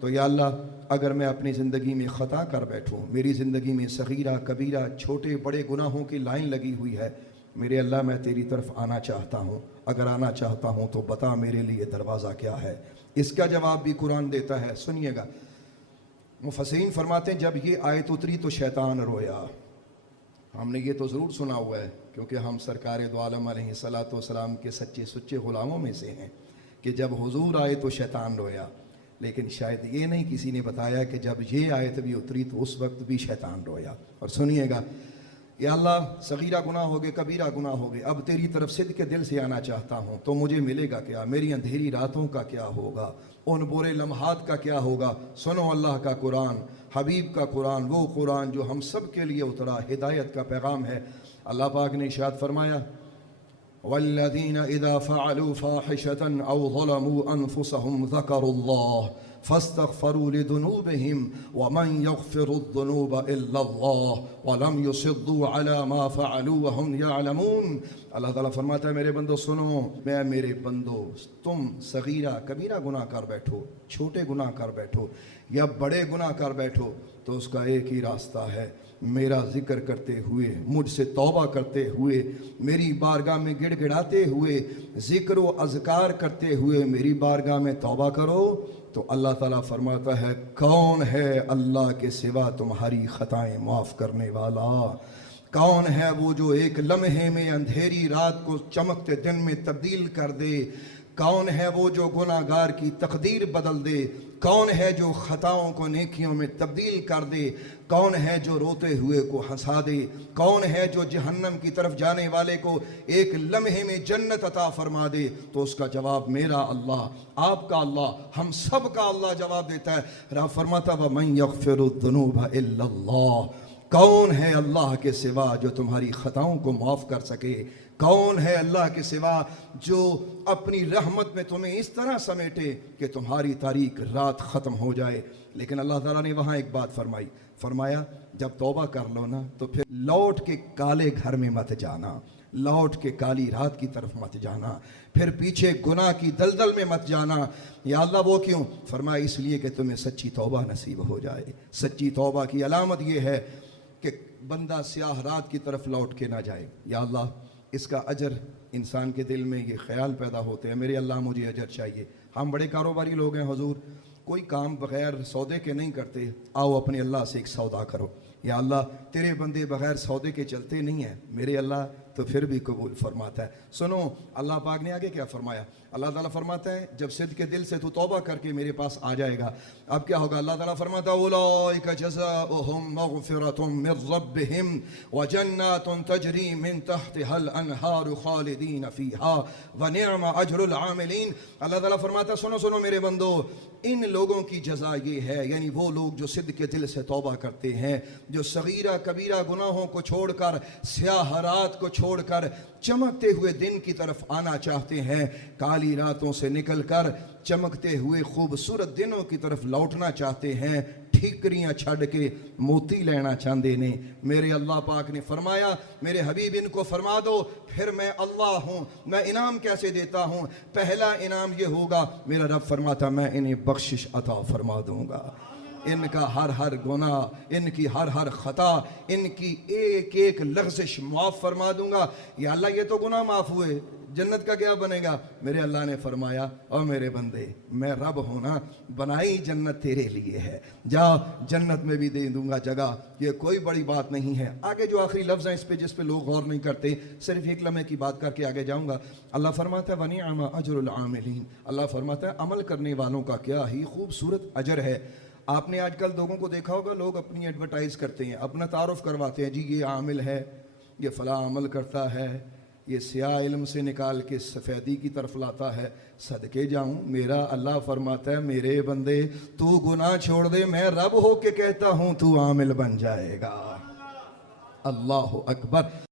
تو یا اللہ اگر میں اپنی زندگی میں خطا کر بیٹھوں، میری زندگی میں صغیرہ کبیرہ چھوٹے بڑے گناہوں کی لائن لگی ہوئی ہے، میرے اللہ میں تیری طرف آنا چاہتا ہوں، اگر آنا چاہتا ہوں تو بتا میرے لیے دروازہ کیا ہے۔ اس کا جواب بھی قرآن دیتا ہے، سنیے گا۔ مفسرین فرماتے ہیں جب یہ آیت اتری تو شیطان رویا۔ ہم نے یہ تو ضرور سنا ہوا ہے کیونکہ ہم سرکار دو عالم علیہ الصلوۃ والسلام کے سچے سچے غلاموں میں سے ہیں کہ جب حضور آئے تو شیطان رویا، لیکن شاید یہ نہیں کسی نے بتایا کہ جب یہ آیت بھی اتری تو اس وقت بھی شیطان رویا۔ اور سنیے گا، یا اللہ صغیرہ گناہ ہو گئے، کبیرہ گناہ ہو گئے، اب تیری طرف صدق کے دل سے آنا چاہتا ہوں تو مجھے ملے گا کیا؟ میری اندھیری راتوں کا کیا ہوگا؟ ان برے لمحات کا کیا ہوگا؟ سنو اللہ کا قرآن، حبیب کا قرآن، وہ قرآن جو ہم سب کے لیے اترا، ہدایت کا پیغام ہے۔ اللہ پاک نے ارشاد فرمایا والذین اذا فعلوا فاحشة او ظلموا انفسهم ذکروا اللہ فاستغفروا لذنوبهم ومن يغفر الذنوب الا اللہ ولم يصروا على ما فعلوا وهم يعلمون۔ اللہ تعالیٰ فرماتا ہے میرے بندو سنو، میں میرے بندو تم صغیرہ کبیرہ گناہ کر بیٹھو، چھوٹے گناہ کر بیٹھو یا بڑے گناہ کر بیٹھو تو اس کا ایک ہی راستہ ہے، میرا ذکر کرتے ہوئے، مجھ سے توبہ کرتے ہوئے، میری بارگاہ میں گڑ گڑاتے ہوئے، ذکر و اذکار کرتے ہوئے میری بارگاہ میں توبہ کرو تو اللہ تعالیٰ فرماتا ہے کون ہے اللہ کے سوا تمہاری خطائیں معاف کرنے والا؟ کون ہے وہ جو ایک لمحے میں اندھیری رات کو چمکتے دن میں تبدیل کر دے؟ کون ہے وہ جو گناہ گار کی تقدیر بدل دے؟ کون ہے جو خطاؤں کو نیکیوں میں تبدیل کر دے؟ کون ہے جو روتے ہوئے کو ہنسا دے؟ کون ہے جو جہنم کی طرف جانے والے کو ایک لمحے میں جنت عطا فرما دے؟ تو اس کا جواب میرا اللہ، آپ کا اللہ، ہم سب کا اللہ جواب دیتا ہے۔ رب فرماتا وَمَن يَغْفِرُ الذُّنُوبَ إِلَّا اللَّهُ، کون ہے اللہ کے سوا جو تمہاری خطاؤں کو معاف کر سکے؟ کون ہے اللہ کے سوا جو اپنی رحمت میں تمہیں اس طرح سمیٹے کہ تمہاری تاریک رات ختم ہو جائے؟ لیکن اللہ تعالیٰ نے وہاں ایک بات فرمایا جب توبہ کر لو نا تو پھر لوٹ کے کالے گھر میں مت جانا، لوٹ کے کالی رات کی طرف مت جانا، پھر پیچھے گناہ کی دلدل میں مت جانا۔ یا اللہ وہ کیوں؟ فرمایا اس لیے کہ تمہیں سچی توبہ نصیب ہو جائے۔ سچی توبہ کی علامت یہ ہے کہ بندہ سیاہ رات کی طرف لوٹ کے نہ جائے۔ یا اللہ اس کا اجر، انسان کے دل میں یہ خیال پیدا ہوتے ہیں میرے اللہ مجھے اجر چاہیے۔ ہم بڑے کاروباری لوگ ہیں حضور، کوئی کام بغیر سودے کے نہیں کرتے، آؤ اپنے اللہ سے ایک سودا کرو۔ یا اللہ تیرے بندے بغیر سودے کے چلتے نہیں ہیں میرے اللہ، تو پھر بھی قبول فرماتا ہے۔ سنو اللہ پاک نے آگے کیا فرمایا؟ اللہ تعالیٰ فرماتا ہے جب صدق کے دل سے تو توبہ کر کے میرے پاس آ جائے گا اب کیا ہوگا؟ اللہ تعالیٰ فرماتا ہے اولئک جزاؤہم مغفرۃ من ربہم وجنات تجری من تحتها الانہار خالدین فیہا ونعم اجر العاملین۔ اللہ تعالیٰ فرماتا ہے سنو میرے بندو، ان لوگوں کی جزا یہ ہے، یعنی وہ لوگ جو صدق کے دل سے توبہ کرتے ہیں، جو صغیرہ کبیرہ گناہوں کو چھوڑ کر، سیاہ رات کو چھوڑ کر چمکتے ہوئے دن کی طرف آنا چاہتے ہیں، کالی راتوں سے نکل کر چمکتے ہوئے خوبصورت دنوں کی طرف لوٹنا چاہتے ہیں، ٹھیکریاں چھڑ کے موتی لینا چاہتے نے۔ میرے اللہ پاک نے فرمایا میرے حبیب ان کو فرما دو پھر میں اللہ ہوں، میں انعام کیسے دیتا ہوں؟ پہلا انعام یہ ہوگا، میرا رب فرماتا میں انہیں بخشش عطا فرما دوں گا، ان کا ہر گناہ، ان کی ہر خطا، ان کی ایک ایک لغزش معاف فرما دوں گا۔ یا اللہ یہ تو گناہ معاف ہوئے، جنت کا کیا بنے گا؟ میرے اللہ نے فرمایا اور میرے بندے میں رب ہوں نا، بنائی جنت تیرے لیے ہے، جا جنت میں بھی دے دوں گا جگہ، یہ کوئی بڑی بات نہیں ہے۔ آگے جو آخری لفظ ہیں اس پہ جس پہ لوگ غور نہیں کرتے، صرف ایک لمحے کی بات کر کے آگے جاؤں گا۔ اللہ فرماتا ہے وَنِعْمَ أَجْرُ الْعَامِلِينَ، اللہ فرماتا ہے عمل کرنے والوں کا کیا ہی خوبصورت اجر ہے۔ آپ نے آج کل لوگوں کو دیکھا ہوگا، لوگ اپنی ایڈورٹائز کرتے ہیں، اپنا تعارف کرواتے ہیں، جی یہ عامل ہے، یہ فلاں عمل کرتا ہے، یہ سیاہ علم سے نکال کے سفیدی کی طرف لاتا ہے۔ صدقے جاؤں میرا اللہ فرماتا ہے میرے بندے تو گناہ چھوڑ دے، میں رب ہو کے کہتا ہوں تو عامل بن جائے گا۔ اللہ اکبر۔